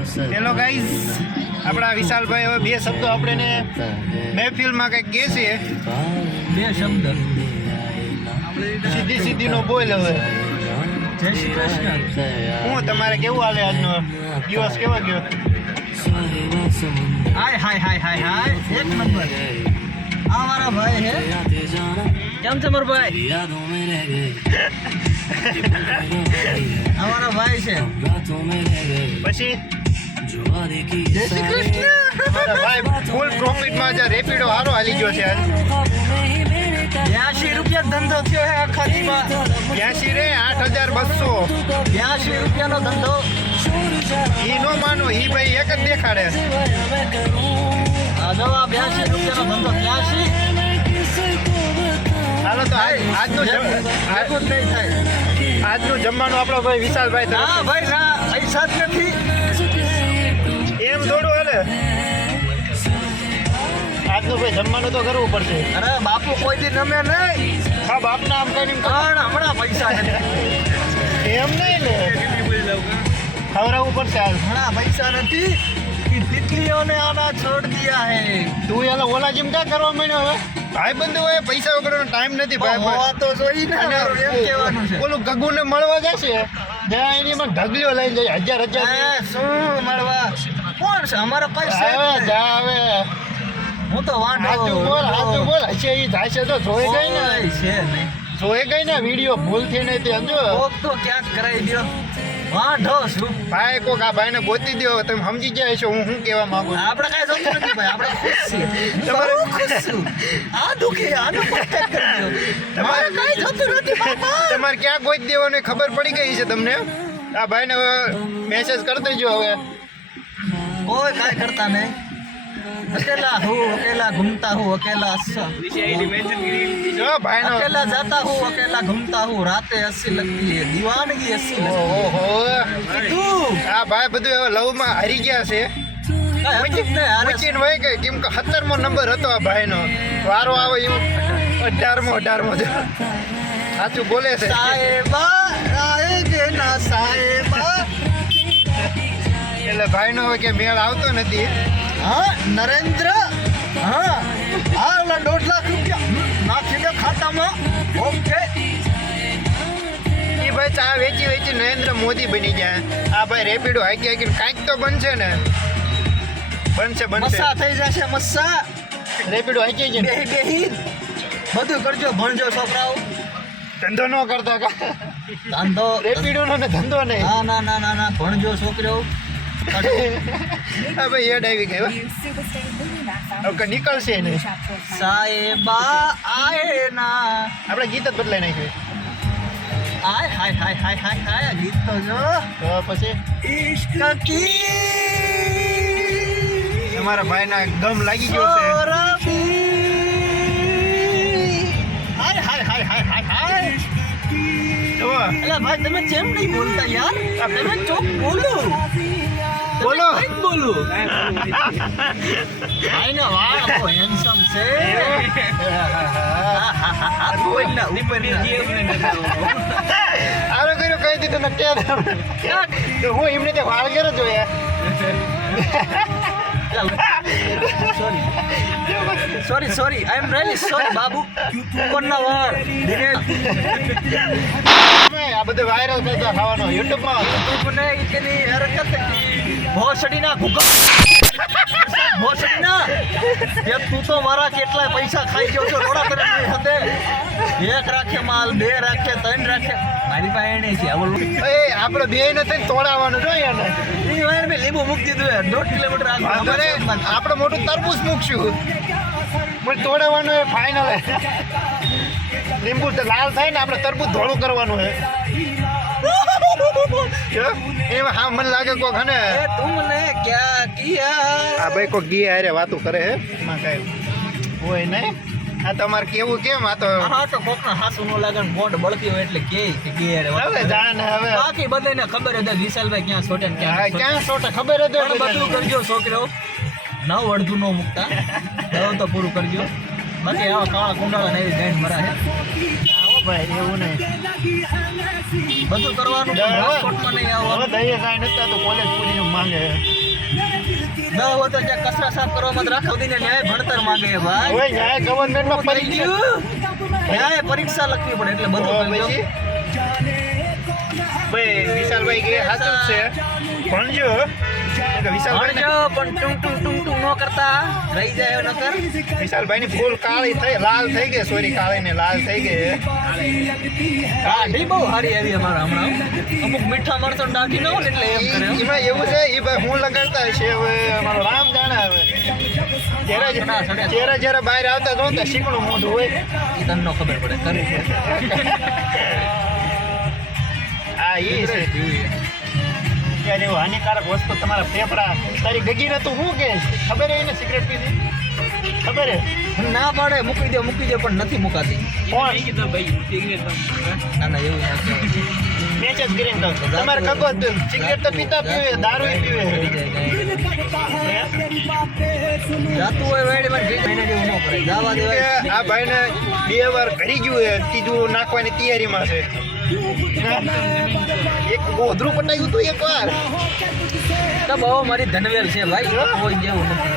Hello guys, આપણા વિશાલભાઈ હવે બે શબ્દો આપણે મહેફિલમાં કંઈક કહે છે. બે શબ્દ સીધી નો બોલ હવે. જય શ્રી કૃષ્ણ. હું તમારે કેવું હાલે? આજનો દિવસ કેવો ગયો? હાય હાય હાય હાય હાય, એક નંબર. આ મારા ભાઈ હે. કેમ છે મારો ભાઈ? અમારા ભાઈ છે. પછી જય શ્રી કૃષ્ણ. મારા ભાઈ ફૂલ પ્રોફિટમાં જે રેપિડો હારો હાલી ગયો છે. આજ 82 રૂપિયા ધંધો થયો હે આખા દીમાં. 82 રે 8200. 82 રૂપિયાનો ધંધો. ઈ નો માનો, ઈ ભાઈ એક જ દેખાડે. આ જો આ 82 રૂપિયાનો ધંધો. 82 હાલો તો આજનું જમવાનું આપણો ભાઈ વિશાલભાઈ ના તરફથી. ભાઈ ના, પૈસા જ નથી. એમ થોડું હાલે. આજનું ભાઈ જમવાનું તો કરવું પડશે. અરે બાપુ કોઈ દી નમે નહીં. હા, બાપના આમ કઈ પણ હમણાં પૈસા નથી. એમ નહીં ને, ખવડાવવું પડશે. હાલ હમણાં પૈસા નથી. ઈ તિતલીઓને આના છોડ દિયા હે. તું યાર ઓલા જીમ ક્યાં કરવા માંડ્યો હવે? ભાઈ બંધ હોય, પૈસા વગરનો ટાઈમ નથી ભાઈ. હોવા તો જોઈ ને, અને એમ કહેવાનું છે. ઓલું ગગુને મળવા જશે ત્યાં એનીમાં ઢગલીઓ લઈને જાય 1000 એ શું મળવા? કોણ છે? અમારા પૈસા આવે જા આવે. હું તો હાચું બોલ, હાચું બોલ. હશે ઈ જાય છે તો જોઈ ગઈ ને, છે નહીં. જોઈ ગઈ ને વિડીયો ભૂલથી નહીં તે સમજો. કોક તો ક્યાંક કરાવી દ્યો. વાંઢો છું. ભાઈ કોક આ ભાઈને ગોતી દો, તમે સમજી જાય છો હું શું કહેવા માંગુ છું. આપણે કાંઈ જોતું નથી ભાઈ, આપણે ખુશ છીએ. તમારે- બહુ ખુશ છું. આ દુઃખી, આનું contact કરજો. મારે કાંઈ જોતું નથી બાપા. તમારે ક્યાં ગોતી દેવાનું એ ખબર પડી ગઈ છે તમને. આ ભાઈને હવે મેસેજ કરી દેજો હવે. કોઈ કાંઈ કરતા નહીં. अकेला हूँ, अकेला घूमता हूँ, अकेला જો ભાઈનો अकेला जाता हूँ, अकेला घूमता हूँ, रातें अच्छी लगती है, दीवानगी अच्छी लगती ઓહો, है. તું આ ભાઈ બધું હવે લવમાં હારી ગયા છે. કાંઈ હતું જ નહીં. અરે પૂછીને હોય કે કેમ કે 17મો નંબર હતો આ ભાઈનો. વારો આવે એવું 18મો સાચું બોલે છે. સાહેબા આએગે ના સાહેબા. એટલે ભાઈનો હવે કે મેળ આવતો નથી. હા નરેન્દ્ર, હા આ ઓલા 1.5 લાખ રૂપિયા નાખી દે ખાતામાં. ઓકે. એ ભાઈ ચા વેચી નરેન્દ્ર મોદી બની ગયા. આ ભાઈ રેપિડો હાકી કાંઈક તો બનશે ને. બનશે મસ્સા થઈ જશે મસ્સા. રેપિડો હાકી છે ને. બેહી બધું કરજો, ભણજો છોકરાઓ. ધંધો ન કરતા કા. ધંધો રેપિડો નો ને ધંધો નહીં. ના ના ના ના ના, ભણજો છોકરાઓ. હા ભાઈ યાદ આવી ગઈ. હવે નીકળશે ને. સાહેબા આએ ના. આપણે ગીત જ બદલાઈ નાખ્યું. આય હાય હાય હાય હાય હાય, ગીત તો જો. તો પછી ઇશ્ક કી તમારા ભાઈના ગમ લાગી ગયો છે. સોરભી. હાય હાય હાય હાય હાય હાય. જુઓ, અલા ભાઈ તમે કેમ નહીં બોલતા યાર? તમે ચોક બોલો. બોલો. કંઈક બોલો. ભાઈનો વાળ બહુ handsome છે. ઉપરના આરો કર્યો કહી દીધું ને કે તો હું એમને તે વાળ કર્યો જો યાર. Sorry I am really sorry Babu. ઉપરના વાળ આ બધું વાયરલ કરતા ખાવાનો યુટ્યુબમાં. तुमने इतनी हरकत की भोसड़ी ना भूखा भोसड़ी ना ये तू तो मारा કેટલા પૈસા ખાઈ ગયો છો રોડા કરે હતે. એક રાખે માલ, બે રાખે, ત્રણ રાખે. મારી પાસે નહીં છે. બોલો એ આપણે બે નથી તોડાવવાનું જો યાર. ઈ વાર મે લીંબુ મૂકી દીધું 1.5 કિલોમીટર આગળ. આપણે મોટું તરબૂચ મૂકશું. મને તોડાવવાનું એ ફાઇનલ. લીંબુ તો લાલ થાય ને, આપણે તરબૂચ ધોળું કરવાનું છે. એમાં હા મને લાગે કોક હને એ તુમને ક્યા કિયા. આ ભાઈ કોક ગીએ હારે વાતું કરે હે. એમાં કાંઈ હોય નહીં. આ તમારે કેવું કેમ? આ તો હા તો કોકના હાસુ નો લાગે ને બોન્ડ બળતી હોય એટલે કે યાર હવે જાણે હવે બાકી બધાને ખબર હતી વિશાલભાઈ ક્યાં છોટે ને હા, ક્યાં ક્યાં સોટે ખબર જ પણ બધું કરજો છોકરાઓ. નવ અડધું ન મૂકતા. દવ તો પૂરું કરજો. બાકી આવા કાળા કુંડાળા ને એવી ગાંઠ મરા છે. ભાઈ એવું નહીં. બધું કરવાનું પણ રાજકોટમાં નહીં આવવાનું. હવે દઈએ કાંઈ નતા તો કોલેજ પૂરીને માંગે. ન હોય તો જ્યાં કચરા સાફ કરવામાં જ રાખો દઈને ન્યાય ભણતર માંગે છે ભાઈ. હવે ન્યાય ગવર્મેન્ટમાં થઈ ગયું. ન્યાય પરીક્ષા લખવી પડે એટલે બધું કરી દો. ભાઈ વિશાલભાઈ કે સાચું જ છે ભણજો વિશાલભાઈ ભણજો પણ ટુંગ ટુંગ ટુંગ ટુંગ ન કરતા રહી જાય ન કર. વિશાલભાઈ ની ફૂલ કાળી થઈ લાલ થઈ ગઈ સોરી કાળી ને લાલ થઈ ગઈ દાઢી બહુ સારી આવી અમારા હમણાં. અમુક મીઠા મરચો દાઢી ન હોય ને એટલે એમ કરે. એમાં એવું છે એ ભાઈ હું લગાડતા હશે હવે અમારો રામ જાણે હવે જ્યારે બહાર આવતા જો તો શીકણું મોઢું હોય એ તને ન ખબર પડે કરી છે. હા એ છે ત્યારે એવું હાનિકારક વસ્તુ તમારા ફેફડા તારી ગગી નતું શું કે ખબર એને સિગરેટ પીધી ખબર હે ના પાડે મૂકી દો પણ નથી મુકાતી. કોણ ના ના એવું નથી. મેચ જ કરીને તો તમારે ખબર સિગરેટ તો પીતા પીવે દારૂ પીવે જાતું હોય વેડી માં મહિને જેવું ન કરે જવા દેવાય. આ ભાઈને 2 વાર કરી ગયું હે ત્રીજું નાખવાની તૈયારીમાં છે એક ગોધરું પટાયું હતું એક વાર તો બહુ મારી ધનવેલ છે ભાઈ કોઈ જેવું નથી.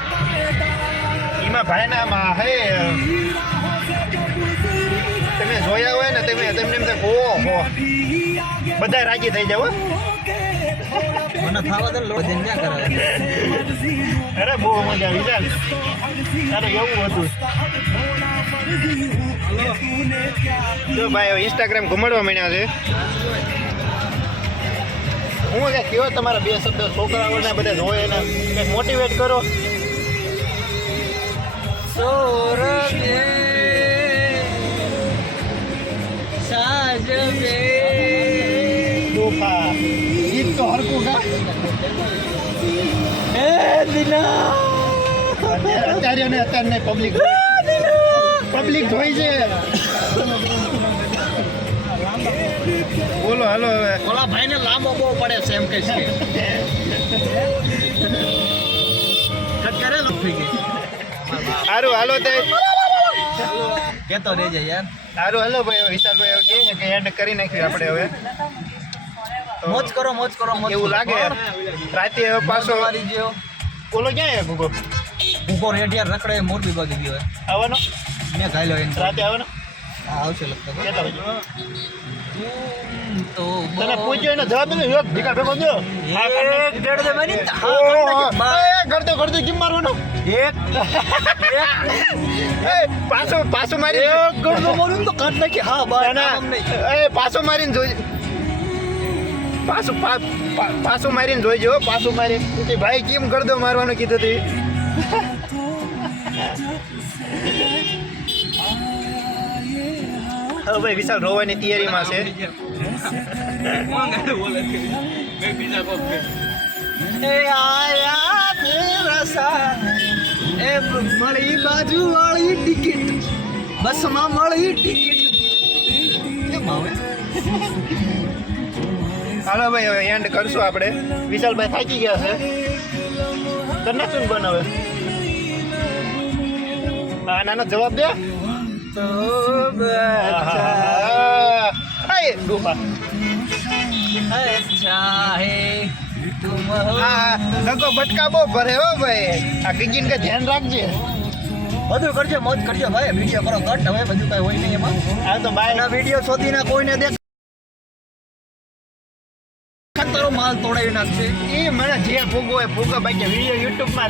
એમાં ભાઈના આમાં હે તમે જોયા હોય ને તમે તમને એમ થાય ઓહો બધા રાજી થઈ જાવ મને થવા દે લો જન ક્યાં કરે. અરે બહુ મજા આવી ચાલ તારે એવું હતું જો ભાઈ ઇન્સ્ટાગ્રામ ઘુમાડવા માંડ્યા છે હું કે કયો તમારા 2 શબ્દ છોકરાઓને બધા જોવે ને કંઈક મોટિવેટ કરો સોરગે સાજવે દોફા ગીત તો હરકું ગા એ દિના અત્યારે ને અત્યારે પબ્લિક જોઈ છે બોલો હાલો હવે ઓલા ભાઈને લાંબો બહુ પડે છે એમ કે છે કરે લો થઈ ગઈ. સારું હાલો તે કેતો રહેજે યાર. સારું હાલો ભાઈ વિશાલભાઈ હવે કહે છે કે એન્ડ કરી નાખ્યું આપણે હવે તો મોજ કરો એવું લાગે રાતે હવે પાછો મારી જેવો ઓલો ક્યાં હે ગુગો ભૂકો રેડિયાર રખડે મોરબી બાજુ ગયો આવવાનો મેં ખાઈ એને રાતે આવવાનો આવશે લગતા કેટલા વાગે તો તને પૂછ્યો એને જવાબ દે એક ભીખા ભેગો દો એક ડેડ દે મની કરતો કેમ મારવાનો એક એ પાછો મારી ગળદો મારું તો કાટ નાખી હા બા એ પાછો મારીને જોઈ પાછું મારીને જોઈજો પાછું મારીને ભાઈ કેમ કરદો મારવાનું કીધું તું હવે ભાઈ વિશાલ રોવાની તૈયારીમાં છે એ આયા તેરા સાથ એ મળી બાજુ વાળી ટિકિટ બસમાં મળી ટિકિટ કેમ આવે. હાલો ભાઈ હવે એન્ડ કરશું આપણે વિશાલભાઈ થાકી ગયા છે તને શું બનાવે હા નાનો જવાબ દે તો અચ્છા હે તુમ નકો બટકા બહુ ભરે હો ભાઈ આ ગગીન કે ધ્યાન રાખજે બધું કરજો મોજ કરજો ભાઈ વિડીયો કરો કટ હવે બધું કઈ હોય નહીં એમાં આ તો ભાઈ ના વિડીયો શોધીને કોઈને દેખ તારો માલ તોડાવી નાખશે. એ મને જે ભૂગો હોય ભૂગો બાકી વિડીયો યુટ્યુબમાં